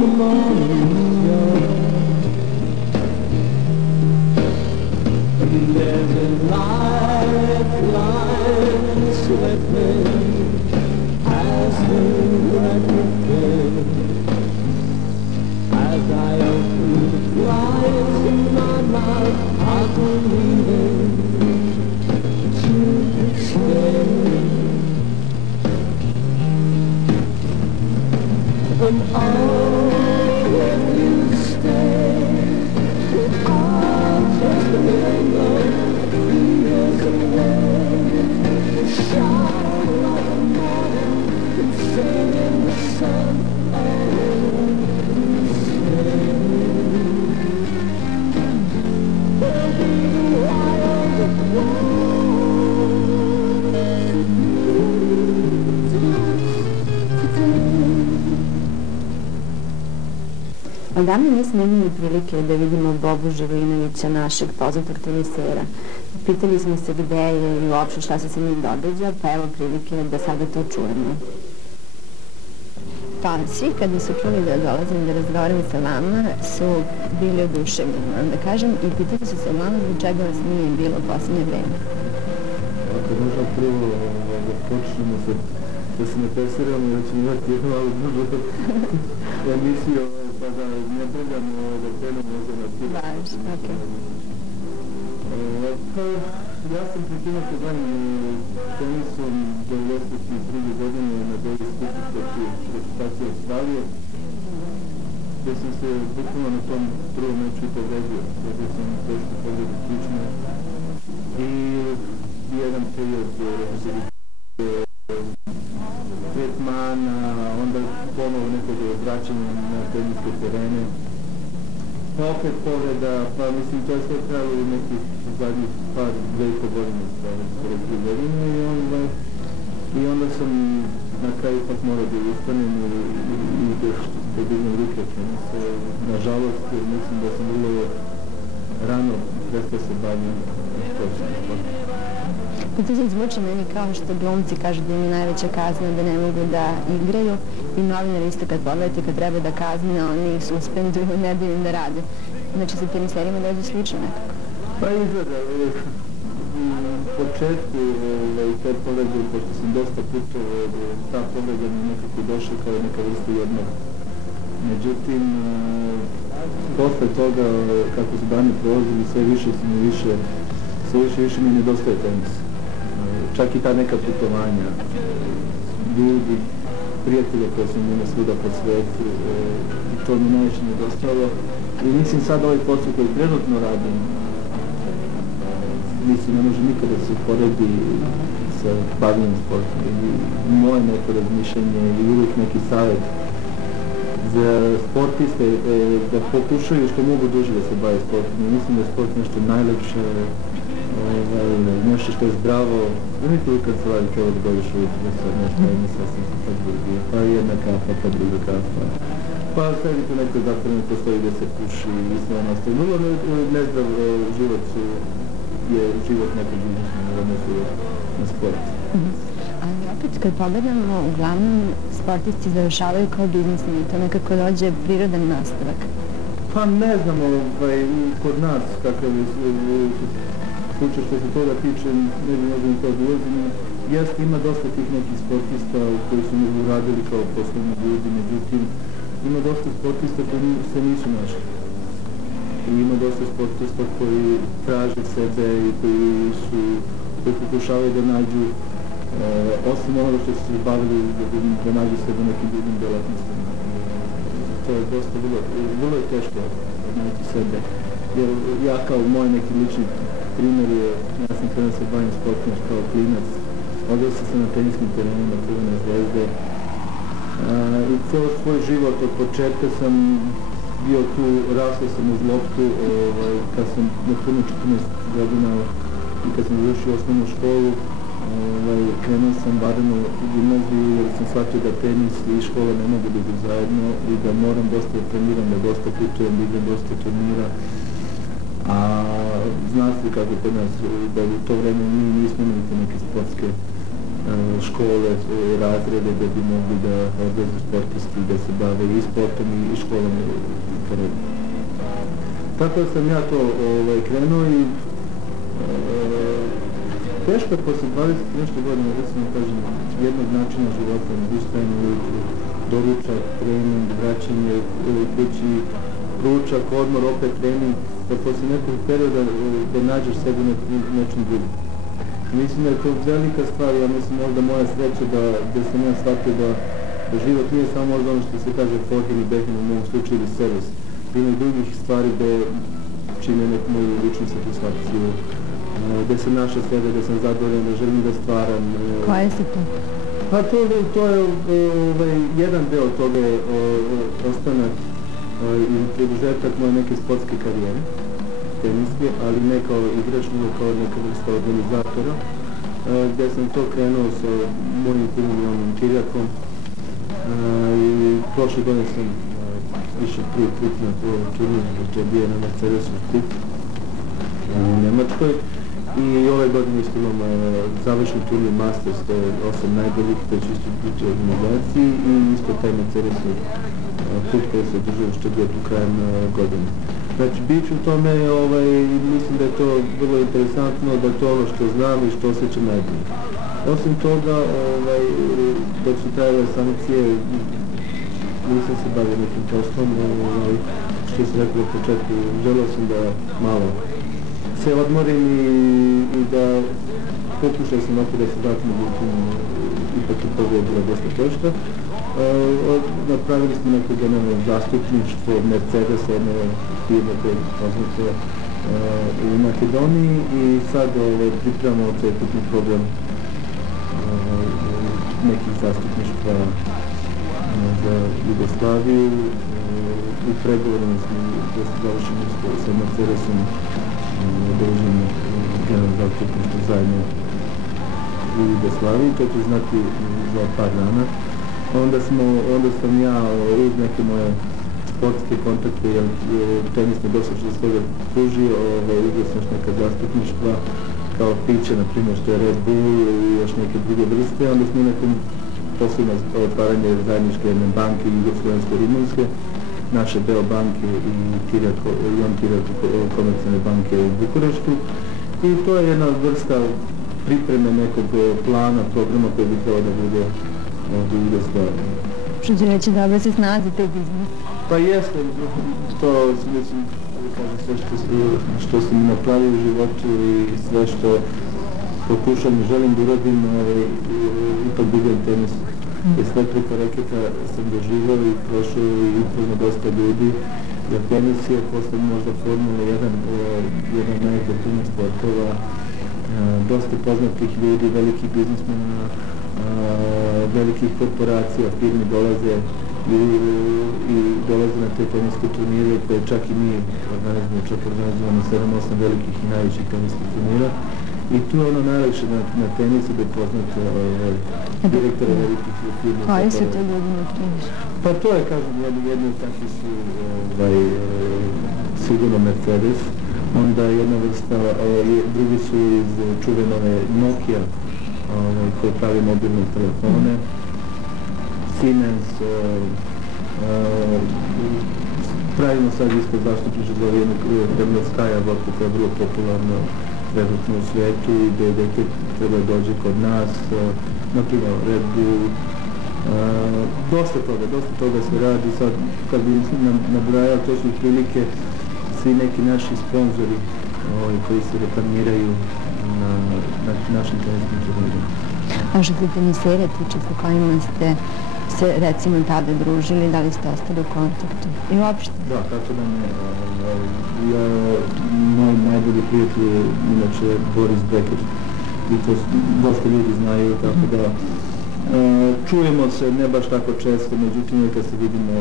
the morning's young. And there's a lifeline slipping as the record plays. As I open the flies in my mouth, I believe to stay. And when you stay, I'll just linger years away, shine like a morning, sing in the sun. Odavno nismo imali prilike da vidimo Bobu Živinovića, našeg poznatog tenisera. Pitali smo se gde je i uopšte šta se sa njim događa, pa evo prilike da sada to čujemo. Pa svi kada su čuli da dolazim da razgovaram sa vama su bili oduševljeni, moram da kažem, i pitali su se vama zbog čega vas nije bilo u poslednje vreme. Ako možda prvo da počnemo da se ne pesiramo i da ćemo imati jednu malu dužu emisiju, pa da ne predamo da krenu možda na tim. Važno, okej. Ja sam prekinuo se bavim tenisom 92. godine na Davis Cup reprezentaciji Australije, gde sam se bukvalno na tom prvom meču i povredio, gde sam teško povredio ključne i jedan period tretmana, onda ponovo nekog vraćanja na teniske terene, pa opet povreda, pa mislim to je sve trajalo u nekih zadnjih par 2,5 godine, skoro 3 godine i onda sam na kraju ipak morao da ustanem i da dignem ruke od tenisa. Nažalost, jer mislim da sam vrlo rano prestao se bavim profesionalnim sportom. Pa to se zvuči meni kao što glumci kažu da im je najveća kazna da ne mogu da igraju i novinari isto kad pogledate kad treba da kazne, oni ih suspenduju, ne daju im da rade. Znači sa teniserima dođe slično nekako. Pa izgleda, u početku te povrede, pošto sam dosta putovao, ta povreda mi nekako došla kao neka vrsta jednog. Međutim, posle toga, kako su dani prolazili, sve više mi nedostaje tenis. Čak i ta neka putovanja, ljudi, prijatelja koje sam imao svuda po svetu, to mi najviše nedostajalo. I mislim sad ovaj posao koji trenutno radim, mislim ne može nikada se uporedi sa bavljenjem sportom. I moje neko razmišljanje i uvijek neki savjet za sportiste da pokušaju što mogu duže da se bave sportom. Mislim da je sport nešto najlepše, nešto što je zdravo. Znate uvijek kad se radi kao da dođeš uvijek da sad nešto jedno sasvim se sad drugi, pa jedna kafa, pa druga kafa. Pa sedite neko zatvoreno postoji gdje se puši i sve ono ostaje. Vrlo nezdrav život je život nekog biznismena u odnosu na sport. Ali opet kad pogledamo, uglavnom sportisti završavaju kao biznismeni, to nekako dođe prirodan nastavak. Pa ne znam, kod nas kakav je slučaj što se toga tiče, ne bi možemo to odlazim. Jeste, ima dosta tih nekih sportista koji su uradili kao poslovni ljudi, međutim, ima dosta sportista koji se nisu našli. I ima dosta sportista koji traže sebe i koji pokušavaju da nađu, osim onoga što su se bavili, da nađu sebe nekim drugim delatnostima. To je dosta vrlo je teško naći sebe. Jer ja kao moj neki lični primjer je, ja sam kada se bavim sportom kao klinac, odrastao sam na teniskim terenima Crvene Zvezde i cijelo svoj život od početka sam bio tu, rastao sam uz loptu, kad sam napunio 14 godina i kad sam završio osnovnu školu, krenuo sam barem u gimnaziju jer sam shvatio da tenis i škola ne mogu da idu zajedno i da moram dosta da treniram, da dosta putujem, da igram dosta turnira. A zna se kako kod nas, da u to vreme mi nismo imali neke sportske škole, razrede da bi mogli da odlaze sportisti, da se bave i sportom i školom. Tako sam ja to krenuo i teško je posle 20 nešto godina, recimo kažem, jednog načina života, ustajanje ujutru, doručak, trening, vraćanje kući, ručak, odmor, opet trening, da posle nekog perioda da nađeš sebi nečem drugom. Mislim da je to velika stvar, ja mislim možda moja sreća da sam ja shvatio da život nije samo možda ono što se kaže forhin i behin u mom slučaju ili servis. Ima i drugih stvari da čine neku moju ličnu satisfakciju, da sam našao sebe, da sam zadovoljan, da želim da stvaram. Koje su to? Pa to je jedan deo toga je ostanak i produžetak moje neke sportske karijere, teniske, ali ne kao igrač, nego kao neka vrsta organizatora, gde sam to krenuo sa mojim timom Kirjakom i prošle godine sam išao prvi put na turnir gdje je bio na Mercedesu kup u Njemačkoj i ove godine isto imamo završni turnir Masters, to je 8 najboljih, to će isto biti u organizaciji i isto taj Mercedesu kup koji se održava što je bio tu krajem godine. Znači, bit ću u tome, mislim da je to vrlo interesantno, da je to ono što znam i što osjećam najbolje. Osim toga, dok su trajale sankcije, nisam se bavio nekim poslom, što se rekao u početku, želeo sam da malo se odmorim i da pokušao sam opet da se vratim, međutim, ipak je toga je bilo dosta teško. Napravili smo neko generalno zastupništvo Mercedesa, jedne firme koje je poznate u Makedoniji i sad pripremamo cjelokupni program nekih zastupništva za Jugoslaviju. U pregovorima smo da se završimo sa Mercedesom da uđemo generalno zastupništvo zajedno u Jugoslaviji, to će znati za par dana. Onda sam ja uz neke moje sportske kontakte, jer tenis me dosta što se toga pružio, uzeo sam još neka zastupništva, kao piće, na primjer, što je Red Bull i još neke druge vrste. Onda smo nekom posebno otvaranje zajedničke jedne banke, Jugoslovensko-Rumunske, naše Beo banke i Jon Kirjak komercijalne banke u Bukureštu. I to je jedna vrsta pripreme nekog plana, programa koji bi trebao da bude ovdje u Jugoslaviji. Što će reći dobro se snalazite u biznisu? Pa jeste, to mislim, sve što sam napravio u životu i sve što pokušam i želim da uradim, ipak budem tenis. Jer sve preko reketa sam doživao i prošao i upoznao dosta ljudi, jer tenis je posle možda Formula 1, jedan najpopularnijih sportova, dosta poznatih ljudi, velikih biznismena, velikih korporacija, firmi dolaze i dolaze na te teniske turnire koje čak i mi organizujemo 7-8 velikih i najvećih teniskih turnira. I tu je ono najlakše na tenisu da je poznate direktora velikih firmi. Koji su to ljudi na tenisu? Pa to je, kažem, jedni od takvi su sigurno Mercedes, onda jedna vrsta, drugi su iz čuvenove Nokia, koji pravi mobilne telefone, Siemens, pravimo sad isto zastupništvo za jednu firmu Sky Abortu koja je vrlo popularna trenutno u svijetu i gdje treba dođe kod nas, naprimjer Red Bull, dosta toga se radi. Sad kad bi nabrajao, to su prilike svi neki naši sponzori koji se reklamiraju na našim teniskim turnirima. A što se tenisere tiče sa kojima ste se recimo tada družili, da li ste ostali u kontaktu i uopšte? Da, kako da ne. Moj najbolji prijatelj je inače Boris Becker i to dosta ljudi znaju, tako da čujemo se ne baš tako često, međutim kad se vidimo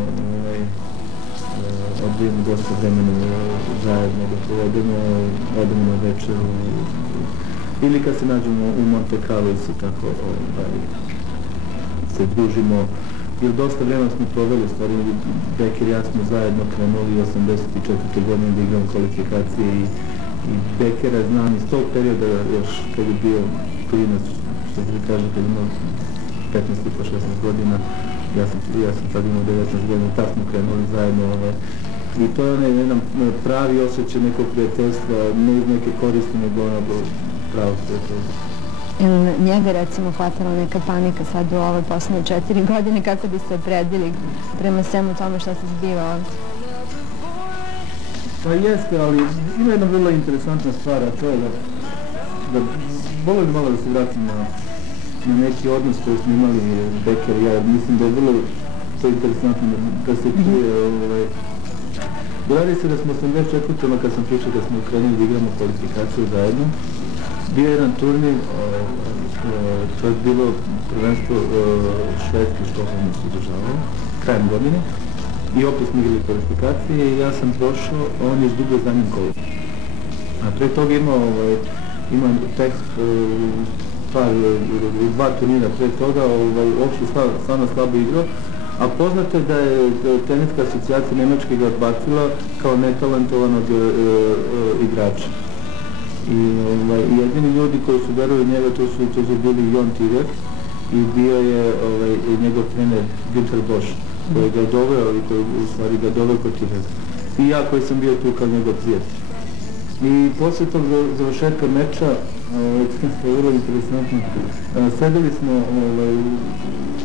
odvijemo dosta vremena zajedno da provedemo, odemo na večer ili kad se nađemo u Monte Carlo se tako se družimo, jer dosta vremena smo proveli, stvari Becker i ja smo zajedno krenuli 84. godine da igramo kvalifikacije i Beckera znam iz tog perioda još kad je bio klinac, što što se kaže kad imao 15,5-16 godina, ja sam tad imao 19 godina, tako smo krenuli zajedno. I to je jedan pravi osjećaj nekog prijateljstva, ne iz neke koristi, nego ono pravo prijateljstva. Ili njega recimo hvatala neka panika sad u ove poslednje 4 godine, kako biste opredili prema svemu tome što se zbiva ovdje? Pa jeste, ali ima jedna vrlo interesantna stvar, a to je da volim malo da se vratim na neki odnos koji smo imali Beker i ja, mislim da je vrlo to interesantno da se čuje. Radi se da smo 84. kad sam pričao da smo krenuli da igramo kvalifikaciju zajedno. Bio je jedan turnir, to je bilo prvenstvo švedski Štokholmu se održavalo, krajem godine. I opet smo igrali kvalifikacije i ja sam prošao, on je izgubio zadnjim kolom. A pre toga imam tek dva turnira pre toga, uopšte stvarno slabo igrao, a poznato je da je teniska asocijacija Nemačke ga odbacila kao netalentovanog igrača. I jedini ljudi koji su verovali njega, to su bili Jon Tirer i bio je njegov trener Günter Bosch, koji ga doveo i koji u stvari ga doveo kod Tirera. I ja koji sam bio tu kao njegov prijatelj. I posle tog završetka meča, to je vrlo interesantno, sedeli smo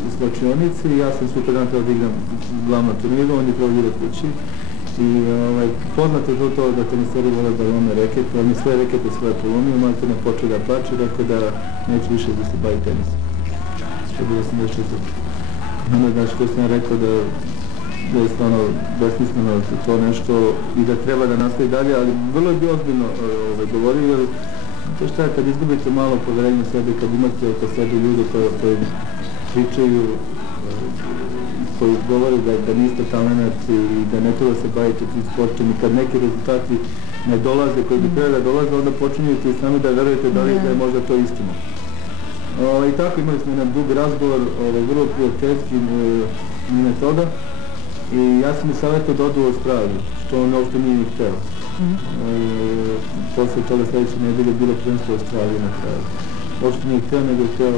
u slačionici i ja sam super dan trebao da igram glavno turniru, on je trebao da ide kući. I poznato je to da teniseri vole da lome reket, on je sve rekete svoje polomio, malo ne počeo da plače, rekao da neće više da se bavi tenisom. Što bilo sam nešto super. Ono, znači, ko sam ja rekao da je stvarno besmisleno to nešto i da treba da nastavi dalje, ali vrlo je bio ozbiljno govorio, jer to šta je, kad izgubite malo poverenje u sebe, kad imate oko sebe ljude koji pričaju, koji govore da niste talenat i da ne treba se baviti tim sportom i kad neki rezultati ne dolaze, koji bi treba da dolaze, onda počinjete i sami da verujete da li je možda to istina. I tako imali smo jedan dug razgovor, vrlo prijateljski metoda i ja sam mu savjetao da odu u Australiju, što on uopšte nije ni hteo. Posle toga sledeće nedelje bilo prvenstvo u Australiji na kraju. Uopšte nije hteo, nego je hteo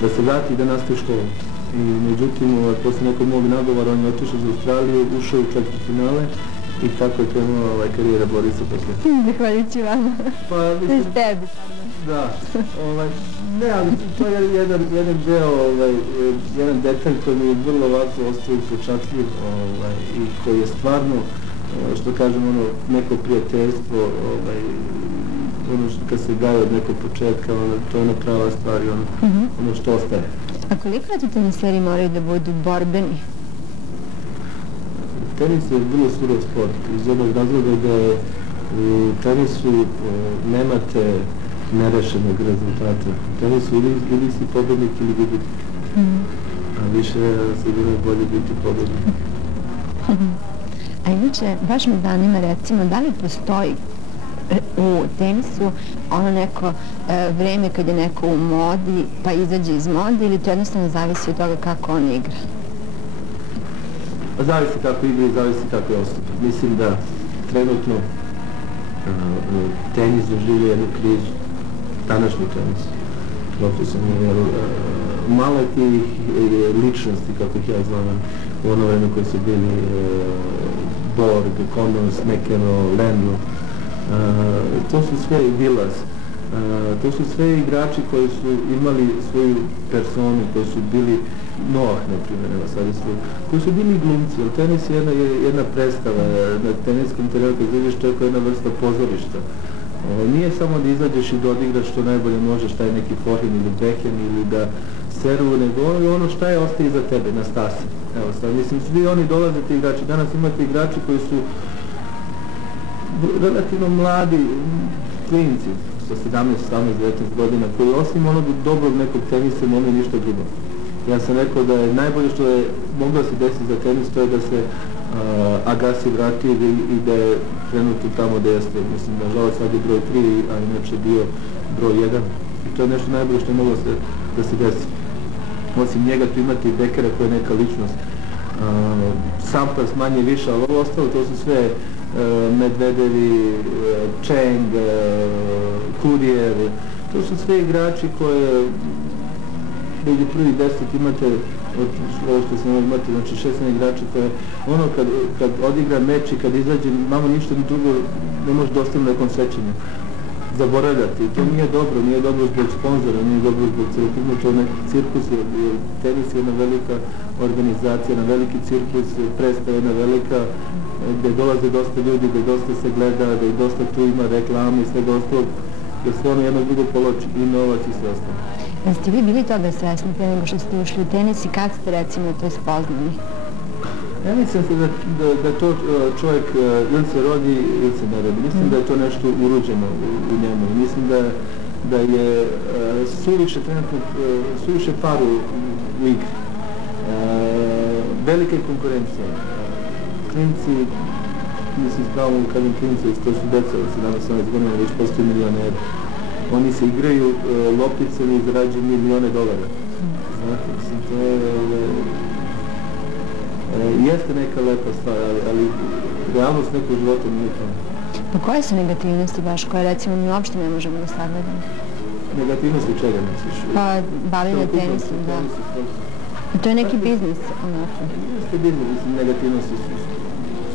da se vrati i da nastavi školu. I međutim, posle nekog mog nagovora on je otišao za Australiju, ušao u četvrtfinale i tako je krenula karijera Borisa Bekera. Zahvaljujući vama. Pa, iz tebi. Da, ne, ali to je jedan deo, jedan detalj koji mi je vrlo ovako ostao upečatljiv i koji je stvarno, što kažem, neko prijateljstvo, kad se gaje od nekog početka, to je ona prava stvar i ono što ostaje. A koliko tu teniseri moraju da budu borbeni? Tenis je vrlo surov sport, iz jednog razloga da u tenisu nemate nerešenog rezultata. U tenisu ili si pobednik ili gubitnik. A više sigurno je bolje biti pobednik. A inače, baš me zanima recimo, da li postoji u tenisu ono neko vreme kad je neko u modi pa izađe iz mode ili to jednostavno zavisi od toga kako on igra? Zavisi kako igra i zavisi kako je ostupa. Mislim da trenutno tenis doživlja jednu krizu, današnji tenis, profesionalni, malo je tih ličnosti, kako ih ja zovem, u ono vreme koji su bili Borg, Connors, McEnroe, Lendl, to su sve i Vilas, to su sve igrači koji su imali svoju personu, koji su bili Novak, na primjer, koji su bili glumci, jer tenis je jedna predstava, na teniskom terenu kad izađeš to je jedna vrsta pozorišta. Nije samo da izađeš i da odigraš što najbolje možeš, šta je neki forehand ili backhand ili da servu, nego ono šta je ostaje iza tebe, na stasi. Evo sad, mislim, svi oni dolaze ti igrači, danas imate igrači koji su relativno mladi klinci, sa 17, 18, 19 godina, koji osim onog dobrog nekog tenisa nemaju ništa drugo. Ja sam rekao da je najbolje što je moglo se desiti za tenis, to je da se Agassi vratio i da je trenutno tamo gde jeste. Mislim, nažalost sad je broj 3, a inače bio broj 1. I to je nešto najbolje što je moglo da se desi. Osim njega tu imate i Bekera koja je neka ličnost. Sampras manje više, ali ovo ostalo to su sve Medvedevi, Cheng, Courier, To su sve igrači koje među prvi 10 imate, ovo što sam imate, znači 16 igrača, to je ono kad odigra meč i kad izađe, mamo ništa drugo ne može da ostaviti na nekom sećanju. Zaboravljati. To nije dobro zbog sponzora, nije dobro zbog celokupno, to je neki cirkus, tenis je jedna velika organizacija, jedna veliki cirkus, predstava jedna velika, gdje dolaze dosta ljudi, gdje dosta se gleda, gdje dosta tu ima reklame i svega ostalog, gdje se ono jedno drugo poloči i novac i sve ostalo. Ste vi bili toga svesni pre nego što ste ušli u tenis i kad ste recimo to spoznali? Ja mislim da to čovjek ili se rodi ili se ne rodi. Mislim da je to nešto urođeno u njemu. Mislim da je suviše paru u igri. Velika je konkurencija. Klinci, mislim spravo kažem klinci, to su deca od 17 godina, već postoji milioneri. Oni se igraju lopticom i zarađuju $1.000.000. Znate, mislim, to je... Jeste neka lepa stvar, ali realnost nekog života nije to. Pa koje su negativnosti baš, koje recimo mi uopšte ne možemo da sagledamo? Negativnosti čega misliš? Pa bavljanje tenisom, da. To je neki biznis, onako. Jeste biznis, mislim, negativnosti su.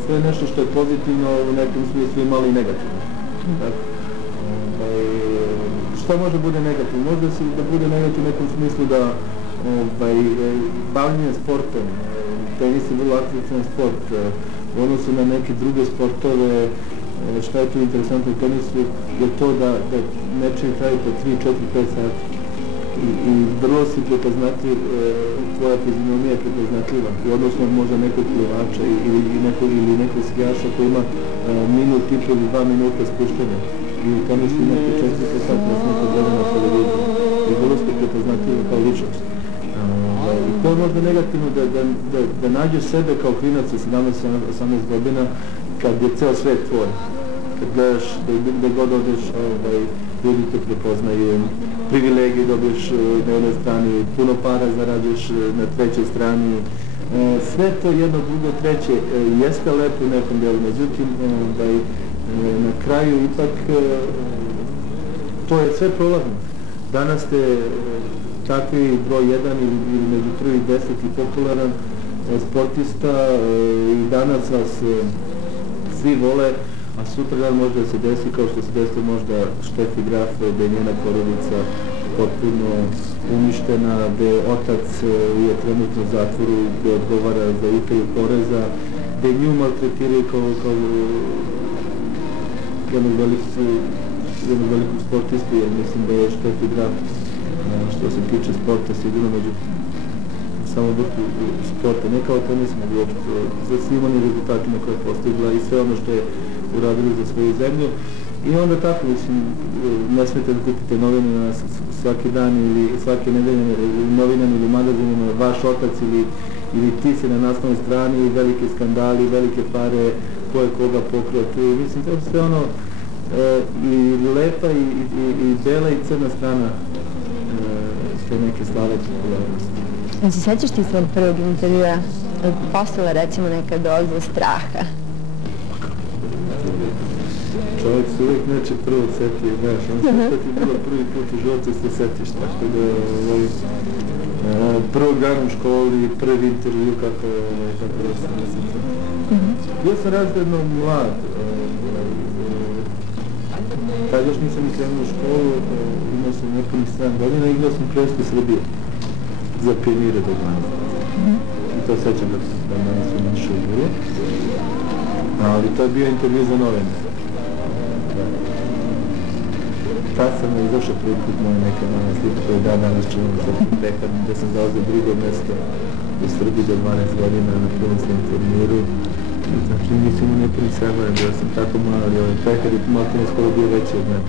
Sve je nešto što je pozitivno, u nekom smislu i malo i negativno. Šta može bude negativno? Možda da bude negativno u nekom smislu da bavljanje sportom, tenis je vrlo atraktivan sport, u odnosu na neke druge sportove, šta je tu interesantno u tenisu, je to da nečiji traju po 3, 4, 5 sati i vrlo si prepoznatljiv, tvoja fizionomija je prepoznatljiva, odnosno možda nekog plivača ili nekog skijaša koji ima minut i pol ili 2 minuta spuštenja. I u tenisu imate 4 sati na neko vremena na televiziju i vrlo ste prepoznatljivi kao ličnost. I to je možda negativno da nađeš sebe kao klinac sa 17-18 godina kad je ceo svet tvoj. Kad gledaš da god odeš, ljudi te prepoznaju, privilegije dobiješ na jednoj strani, puno para zaradiš na trećoj strani. Sve to jedno, drugo, treće jeste lepo u nekom delu, međutim na kraju ipak to je sve prolazno. Danas ste takvi broj 1 ili među prvi 10 i popularan sportista i danas vas svi vole, a sutra dan možda se desi kao što se desilo možda Štefi Graf, da je njena porodica potpuno uništena, gde otac je trenutno u zatvoru, gde odgovara za utaju poreza, gde nju maltretiraju kao jednog velikog sportistu, jer mislim da je Štefi Graf što se tiče sporta sigurno među samo vrhu sporta, ne kao tenis, nego za svim onim rezultatima koje je postigla i sve ono što je uradili za svoju zemlju. I onda tako, mislim, ne smijete da kupite novine svaki dan ili svake nedelje novinama ili magazinima, vaš otac ili ti si na naslovnoj strani, velike skandali, velike pare, ko je koga pokrao tu. Mislim, to je sve ono i lepa i bela i crna strana sve neke slave popularnosti. Se sećaš ti svog prvog intervjua? Postala recimo neka doza straha? Čovjek se uvijek neće prvo seti, znaš, ono što ti je bilo prvi put u životu se setiš, tako da prvog dana u školi, prvi intervju, kako da se ne seti. Bio sam razredno mlad, tad još nisam ni krenuo u školu, imao sam nepunih 7 godina i igrao sam prvenstvo Srbije za pionire do 12. I to sećam da danas u našoj igru. Ali to je bio intervju za novine. Tad sam izašao prvi put moja neka nova slika koju danas čuvam za pekar gdje sam zauzeo drugo mjesto u Srbiji do 12 godina na prvenstvnom turniru. Znači nisam imao nepuni 7 godina, bio sam tako mali, pekar je maltene skoro bio veći od mene.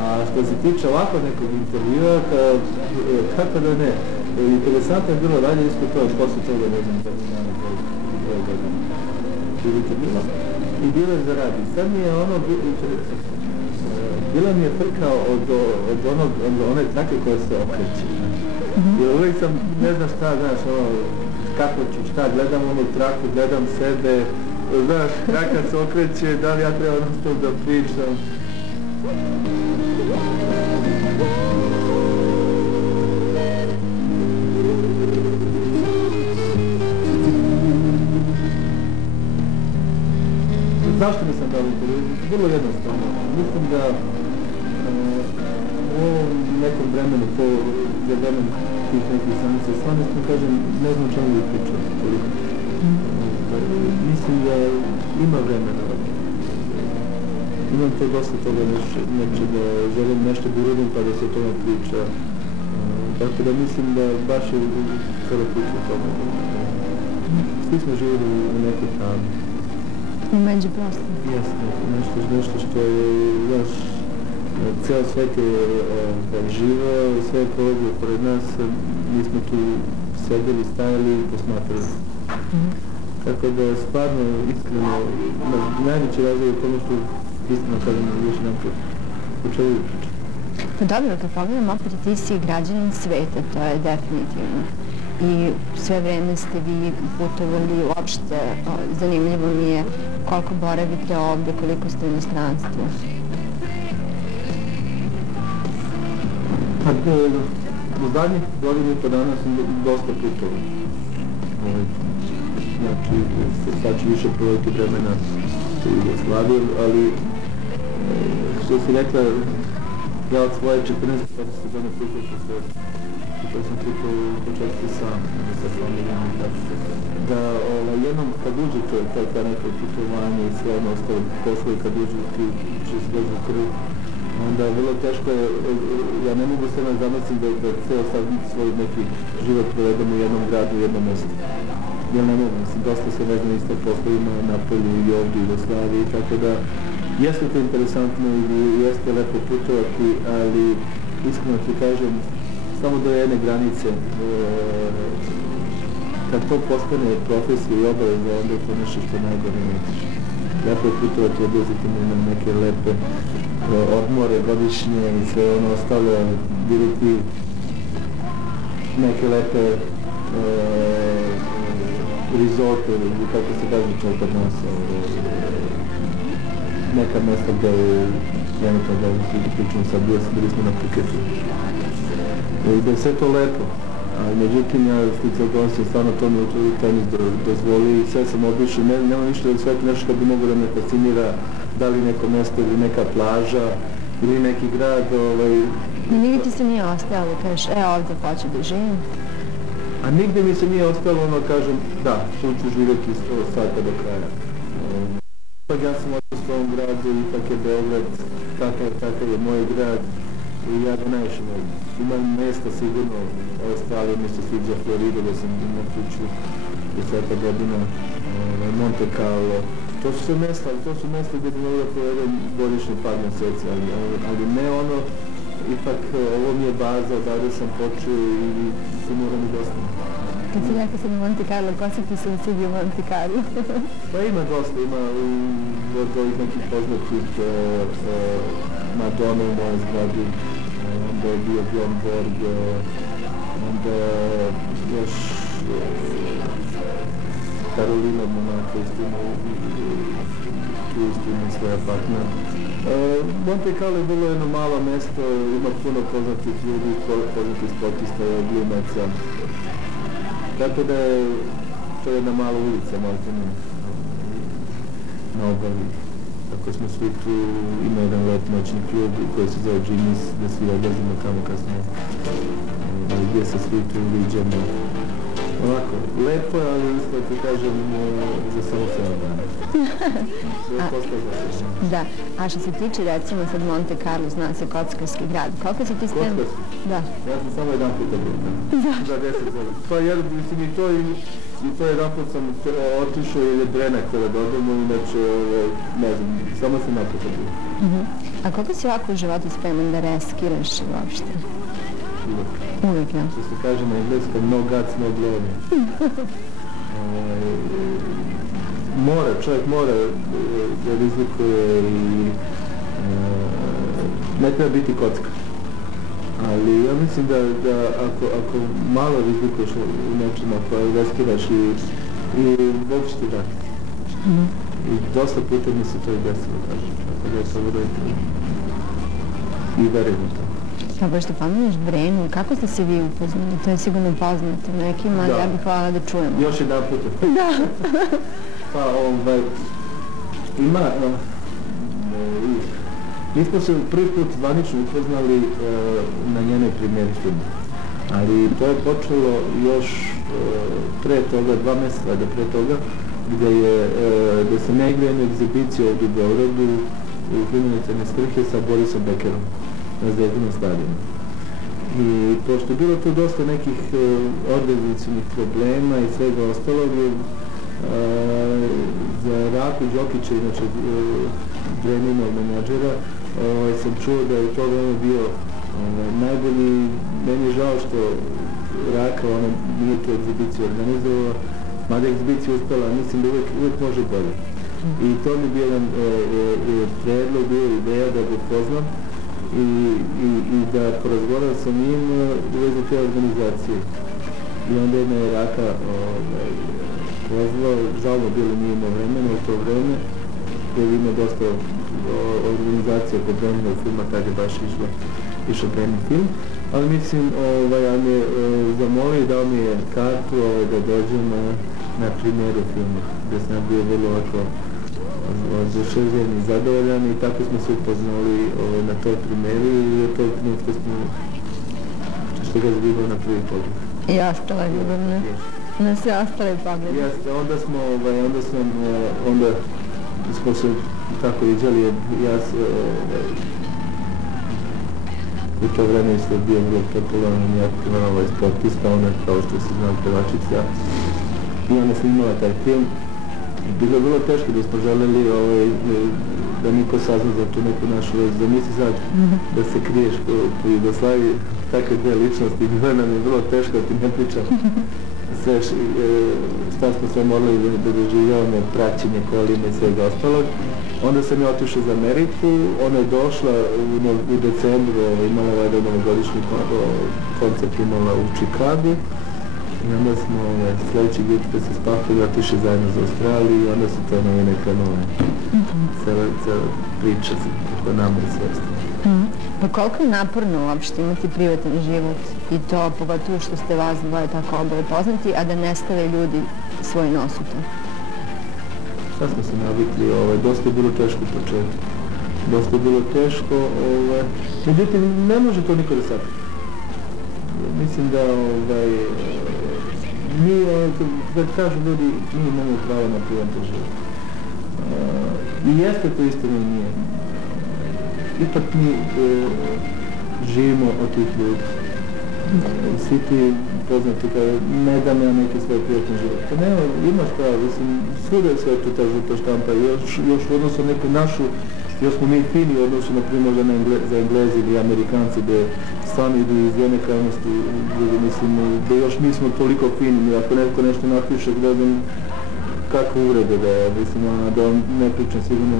A što se tiče ovako nekog intervjua, kako da ne, interesantno je bilo dalje isto to, posle toga ne znam kako dana koje godina bilo intervjua i bilo je za radi. Sad mi je ono bila mi je frka od one trake koje se okreće. Jer uvijek sam, ne znam šta, znaš, kako ću, šta, gledam onu traku, gledam sebe, znaš, traka se okreće, da li ja treba ono da pričam. Zašto nisam dao intervju? Vrlo jednostavno. Mislim da u ovom nekom vremenu, za vremen tih nekih sankcija, stvarno kažem, ne znam čemu bi pričao. Mislim da ima vremena. Imam to dosta toga nečega, želim nešto da uradim pa da se o tome priča. Tako da mislim da baš je sada priča o tome. Svi smo živjeli u nekoj tami. U međuprostoru. Jasno, nešto što je, znaš, ceo svet je živeo, sve je prolazilo pored nas, mi smo tu sedeli, stajali i posmatrali. Tako da stvarno, iskreno, najveći razlog je ono što iskreno kažem još naprijed počeli pričati. Pa dobro, kad pogledam opet ti si građanin sveta, to je definitivno. I sve vreme ste vi putovali, uopšte zanimljivo mi je koliko boravite ovde, koliko ste u inostranstvu. U zadnjih godinu i po dana sam dosta putovao. Znači, sad ću više provjeti vremena u Jugoslaviji, ali što si rekla, ja od svoje 14. sezone putovao sve. To sam putovao u početku sam, sa familijom i tako. Da jednom kad uđe ta neko putovanje i sve ono ostalo poslovi, kad uđe ti će se dođe u krv, onda vrlo teško je, ja ne mogu se nam zamislim da ceo sad svoj neki život provedem u jednom gradu, u jednom mjestu. Ja ne mogu, mislim, dosta se vezano isto poslovima na polju i ovdje u Jugoslaviji, tako da jeste to interesantno i jeste lepo putovati, ali iskreno ti kažem, samo do jedne granice, kad to postane profesija i obaveza, onda je to nešto što najgore nećeš. Lepo je putovati, odlaziti na neke lepe odmore godišnje i sve ono ostalo, vidjeti neke lepe resorte, kako se kaže čovjek od nas, neka mjesta gdje je trenutno da pričamo sad, bili smo na Phuketu. I da je sve to lepo, ali međutim ja sticao donosio stvarno to mi tenis dozvoli i sve sam obišao, nema ništa da sve nešto kad bi mogo da me fascinira, da li neko mjesto ili neka plaža ili neki grad. Nigdje ti se nije ostalo da kažeš, ovdje hoću da živim? A nigdje mi se nije ostalo ono kažem, da, tu ću živjeti 100 sata do kraja. Ipak ja sam od u svom gradu, ipak je Beograd, takav je moj grad i ja ga najviše volim. Imam mjesta sigurno, Australija mi se sviđa, Florida da sam imao kuću 10 godina, Monte Carlo. To su sve mjesta, ali to su mjesta gdje bi mogu da provedem godišnje par mjeseci, ali ne ono, ipak ovo mi je baza, odavde sam počeo i se moram i dosta. Kad si rekao sam Monte Carlo, ko si ti se usidio Monte Carlo? Pa ima dosta, ima od ovih nekih poznatih Madonna u mojoj zgradi, onda je bio Bjorn Borg, onda još Karolina od Monaka istinu svoj apartman. Monte Carlo je bilo jedno malo mjesto, ima puno poznatih ljudi, poznatih sportista, glumaca. Tako da je to jedna mala ulica, malo na obali. Tako smo svi tu, ima jedan let noćni klub koji se zove Jimmy's, gdje svi odlazimo tamo kad smo, gdje se svi tu viđamo. Ovako, lepo je, ali isto ti kažem za samo 7 dana. Da, a što se tiče recimo sad Monte Carlo, zna se kockarski grad, koliko si ti spremno? Da. Ja sam samo jedan puta bio. Za 10 godina. Pa mislim i to jedan put sam otišao jer je Drenak kada dodamo, inače ne znam, samo sam jedan puta bio. A koliko si ovako u životu spreman da reskiraš uopšte? Uvijek, ja. Što se kaže na engleskom, no guts, no glory. Čovjek mora da rizikuje i ne treba biti kocka. Ali ja mislim da ako malo rizikuješ u nečemu, ako reskiraš i Bog će ti dati. I dosta puta mi se to i desilo, kažem. Tako da je to vrlo i verujem u to. Pa pošto pominješ Brenu, kako ste se vi upoznali? To je sigurno poznato nekima, ja bih hvala da čujemo. Još jedan puta. Da. Pa Ima, mi smo se prvi put zvanično upoznali na njenoj premijeri filmu, ali to je počelo još pre toga, 2 mjeseca pre toga, gdje sam ja igrao jednu egzibiciju ovdje u Beogradu u Humanitarne svrhe sa Borisom Bekerom na Zvezdanom stadionu. I pošto je bilo tu dosta nekih organizacijnih problema i svega ostalog, za Raku Đokića, inače Dreninog menadžera, sam čuo da je u to vreme bio najbolji. Meni je žao što Raka nije tu egzibiciju organizovala, mada egzibicija uspela, mislim da uvijek može bolje. I to mi je bio jedan predlog, bio ideja da ga upoznam i da porazgovaram sa njim u vezi te organizacije. I onda je me Raka pozvao, žalno bilo nije imao vremena u to vreme, jer ima dosta organizacija kod Breninog filma, tad je baš išao Brenin film, ali mislim, on je zamolio i dao mi je kartu da dođem na premijeru filma, gdje sam bio vrlo ovako oduševljen i zadovoljan i tako smo se upoznali na toj premijeri i od tog trenutka smo što ga zbivao na prvi pogled. I ostala ljubavna. Na sve ostale poglede. Jeste, onda smo se tako viđali, ja u to vreme isto bio vrlo popularan i aktivan sportista, ona kao što se znam pevačica i ona snimala taj film. Bilo je vrlo teško da smo želeli da niko sazna za tu neku našu vezu, da misli sad da se kriješ po Jugoslaviji, takve dve ličnosti, bilo nam je vrlo teško da ti ne pričam sve šta smo sve morali da doživljavamo, praćenje kolima i svega ostalog. Onda sam je otišao za Ameriku, ona je došla u decembru, imala jedan novogodišnji koncert imala u Čikagu i onda smo sljedeći put kad se spakali otišli zajedno za Australiju i onda su to novine krenule. Cela priča oko nama i sve ostalo. Pa koliko je naporno uopšte imati privatan život i to pogotovo što ste vas dvoje tako oboje poznati, a da ne stave ljudi svoj nos u to? Sad smo se navikli, dosta je bilo teško u početku. Dosta je bilo teško, međutim ne može to niko da sakrije. Mislim da mi, da kažu ljudi, mi imamo pravo na privatan život. I jeste to istina i nije. Ipak mi živimo od tih ljudi. Svi ti poznati kada ne dam ja neki svoj privatni život. Pa ne, imaš pravo, mislim, svuda je sve to ta žuta štampa. Još u odnosu na neku našu, još smo mi fini u odnosu, na primjer, za Englezi ili Amerikanci, gdje stvarno idu iz jedne krajnosti, gdje mislim, da još nismo toliko fini. Ako netko nešto napiše, gledam kakve urede da je, mislim, da on ne pričam, sigurno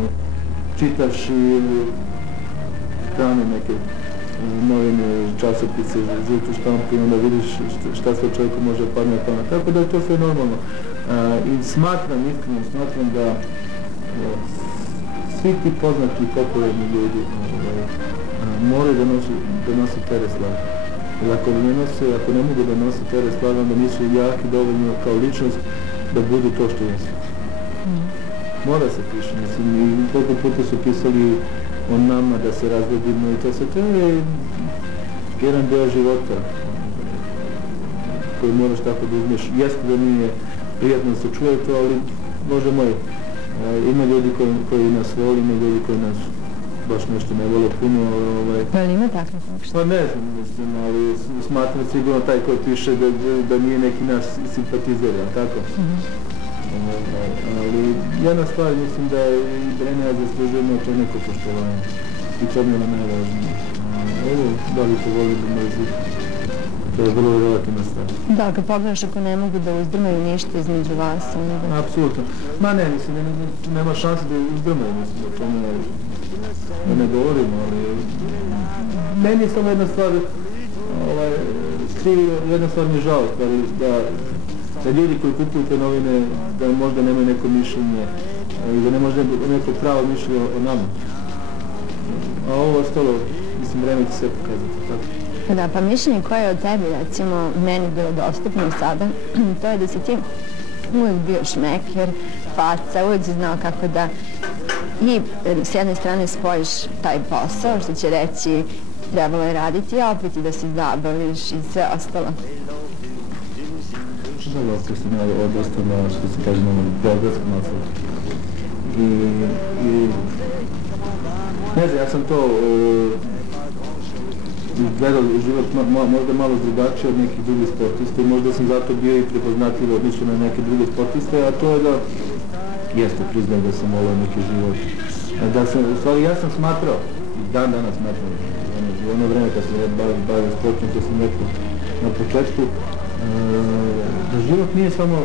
čitaš i strane neke novine, časopise, žutu štampu i onda vidiš šta sve čovjeku može padne na pamet. Tako da je to sve normalno. I iskreno smatram da svi ti poznati i popularni ljudi moraju da nose teret slave. Jer ako ne mogu da nose teret slave, onda nisu jaki dovoljno kao ličnost da budu to što jesu. Mora se piše, mislim, i toliko puta su pisali o nama da se razvedimo i to sve, to je jedan deo života koji moraš tako da uzmeš. Jeste da nije prijatno da se čuje to, ali Bože moj, ima ljudi koji nas voli, ima ljudi koji nas baš nešto ne vole puno. Pa li ima takve uopšte? Pa ne znam, mislim, ali smatram sigurno taj koji piše da nije neki naš simpatizer, tako? Ali jedna stvar, mislim da i Brenija zaslužujemo to neko poštovanje i to mi je najvažnije. Ovo, da li to volim da mrzi, to je vrlo relativna stvar. Da, kad pogledaš ako ne mogu da uzdrmaju ništa između vas, onda... Apsolutno. Ma ne, mislim, nema šanse da uzdrmaju, mislim, o tome ne govorimo, ali meni je samo jedna stvar, jedna stvar mi je žao, da ljudi koji kupuju te novine, da možda nemaju neko mišljenje i da ne možda neko pravo mišljenje o nama. A ovo ostalo, mislim, vreme će sve pokazati, tako? Da, pa mišljenje koje je od tebi, recimo, meni bilo dostupno sada, to je da si ti uvijek bio šmeker, faca, uvijek si znao kako da i s jedne strane spojiš taj posao, što će reći trebalo je raditi, a opet i da se zabaviš i sve ostalo. Dobro, što sam ja odrastao na, što se kaže, na beogradskom naselju. I ne znam, ja sam to gledao život možda malo drugačije od nekih drugih sportista i možda sam zato bio i prepoznatljiv odlično na neke druge sportiste, a to je da jeste priznao da sam volao neki život. U stvari, ja sam smatrao, danas smatram, u ono vreme kad sam bavio sportom, to sam rekao na početku, da život nije samo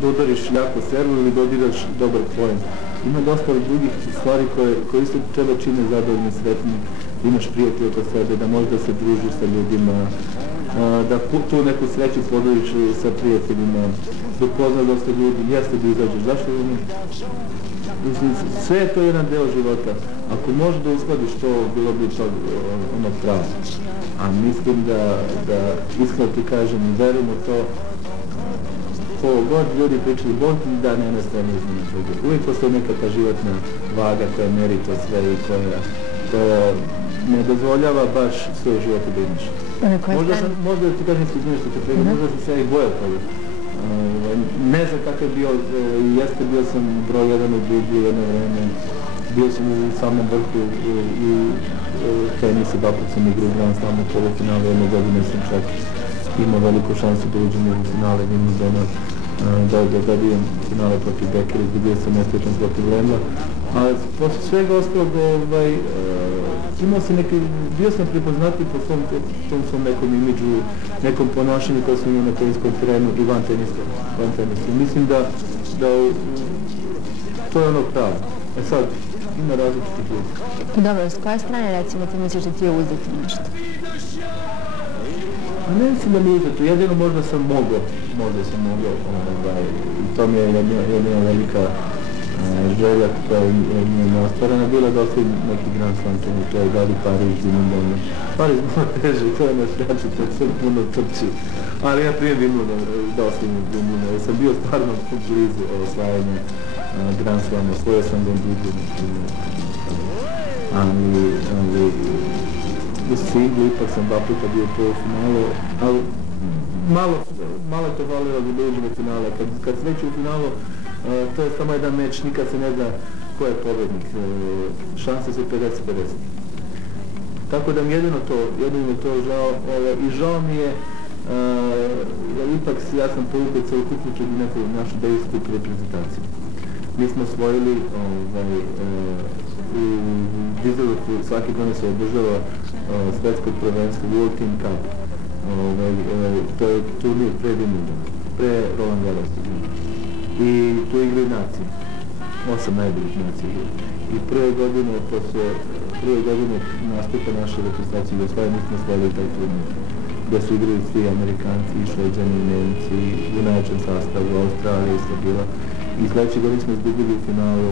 da udariš jako servu ili da odiraš dobar poen. Ima dosta drugih stvari koje isto treba čine zadovoljni i sretni. Imaš prijatelje oko sebe, da možda se družiš sa ljudima, da tu neku sreću podeliš sa prijateljima, da upoznaš dosta ljudi, jeste da izađeš. Zašto? Sve je to jedan deo života. Ako možeš da uskladiš to, bilo bi to ono pravo. A mislim da iskreno ti kažem, verujem u to, ko god ljudi pričali, Bog ti da ne nastane izmjena toga. Uvijek postoji neka ta životna vaga koja meri to sve i koja ne dozvoljava baš svoj život da imaš. Možda ti kažem izmjena što te prega, možda sam se i bojao toga. Ne znam kakav je bio, bio sam broj 1 u Bibliji jedno vreme, bio sam u samom vrhu i tenisa, dva put sam igrao Grand Slam u polufinalu, jedne godine sam čak imao veliku šansu da uđem u finale Wimbledona, da dobijem finale protiv Bekera, izgubio sam nesrećan protiv Lemla, ali posle svega ostalog bio sam prepoznatljiv po tom svom nekom imidžu, nekom ponašanju koje sam imao na teniskom terenu i van tenisa. Mislim da to je ono pravo. Sad, ima različitih ljudi. Dobro, s koje strane recimo ti misliš da ti je uzeto nešto? Ne mislim da mi je uzeto, jedino možda sam mogao, i to mi je jedna velika želja koja nije neostvarena, bila da osvojim neki Grand Slam turnir, to je Gali Pariz, Wimbledon. Pariz malo teže, to je našljači, to sam puno trči, ali ja prije Wimbledon da osvojim Wimbledon, jer sam bio stvarno blizu osvajanja Grand Slama, osvojio sam ga dugo, ali u singlu ipak sam dva puta bio to u finalu, ali malo je to valilo da uđem u finale. Kad se već u finalu, to je samo jedan meč, nikad se ne zna ko je pobednik. Šanse su 50-50. Tako da mi jedino to žao, i žao mi je, jer ipak ja sam povukao celokupnu neku našu dejsku reprezentaciju. Mi smo osvojili u Dizelu svake godine se održava svetskog prvenstva World Team Cup. To je turnir pre Wimbledona, pre Roland Garrosa. I tu igraju nacije, 8 najboljih nacija igraju. I prve godine nastupa naše reprezentacije Jugoslavije, mi smo osvojili taj turnir, gde su igrali svi Amerikanci, Šveđani, Nemci, u najjačem sastavu, Australija isto bila. I sledeće godine smo izgubili u finalu